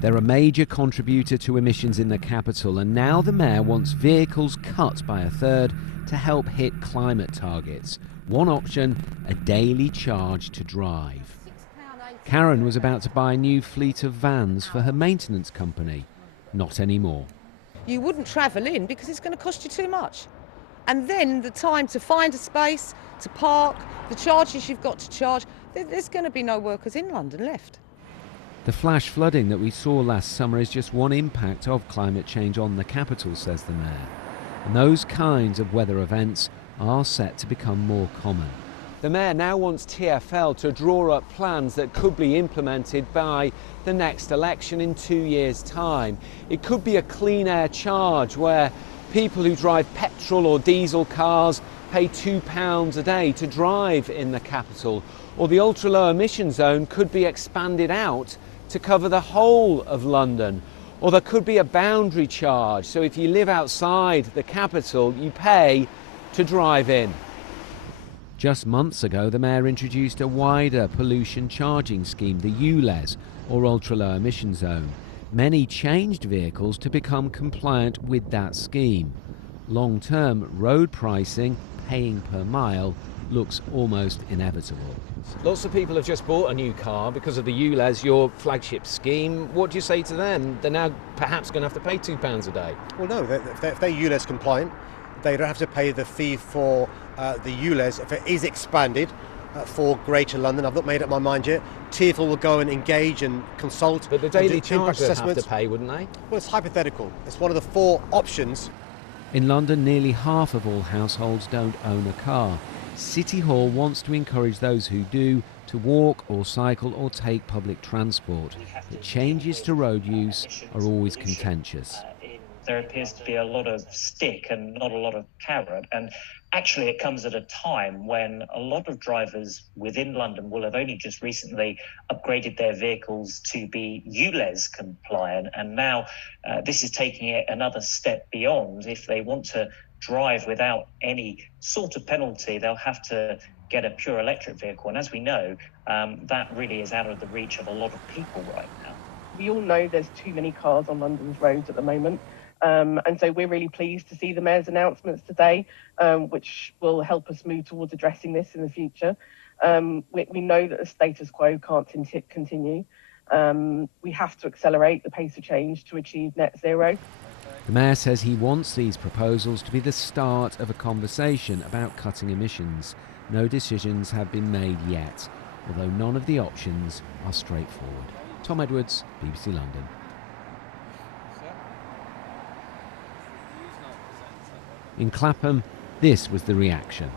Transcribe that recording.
They're a major contributor to emissions in the capital, and now the mayor wants vehicles cut by a third to help hit climate targets. One option, a daily charge to drive. Karen was about to buy a new fleet of vans for her maintenance company. Not anymore. You wouldn't travel in because it's going to cost you too much. And then the time to find a space, to park, the charges you've got to charge, there's going to be no workers in London left. The flash flooding that we saw last summer is just one impact of climate change on the capital, says the mayor. And those kinds of weather events are set to become more common. The mayor now wants TfL to draw up plans that could be implemented by the next election in 2 years' time. It could be a clean air charge where people who drive petrol or diesel cars pay £2 a day to drive in the capital. Or the ultra-low emission zone could be expanded out to cover the whole of London. Or there could be a boundary charge, so if you live outside the capital, you pay to drive in. Just months ago, the mayor introduced a wider pollution charging scheme, the ULEZ, or ultra-low emission zone. Many changed vehicles to become compliant with that scheme. Long-term road pricing, paying per mile, looks almost inevitable. Lots of people have just bought a new car because of the ULEZ, your flagship scheme. What do you say to them? They're now perhaps going to have to pay £2 a day. Well, no, if they're ULEZ compliant, they don't have to pay the fee for the ULEZ if it is expanded for Greater London. I've not made up my mind yet. TfL will go and engage and consult. But the daily charge they'd have to pay, wouldn't they? Well, it's hypothetical. It's one of the 4 options. In London, nearly half of all households don't own a car. City Hall wants to encourage those who do to walk or cycle or take public transport. But changes to road use are always contentious. There appears to be a lot of stick and not a lot of carrot, and actually it comes at a time when a lot of drivers within London will have only just recently upgraded their vehicles to be ULEZ compliant, and now this is taking it another step beyond. If they want to drive without any sort of penalty, they'll have to get a pure electric vehicle, and as we know, that really is out of the reach of a lot of people right now. We all know there's too many cars on London's roads at the moment. And so we're really pleased to see the Mayor's announcements today, which will help us move towards addressing this in the future. We know that the status quo can't continue. We have to accelerate the pace of change to achieve net zero. The Mayor says he wants these proposals to be the start of a conversation about cutting emissions. No decisions have been made yet, although none of the options are straightforward. Tom Edwards, BBC London. In Clapham, this was the reaction.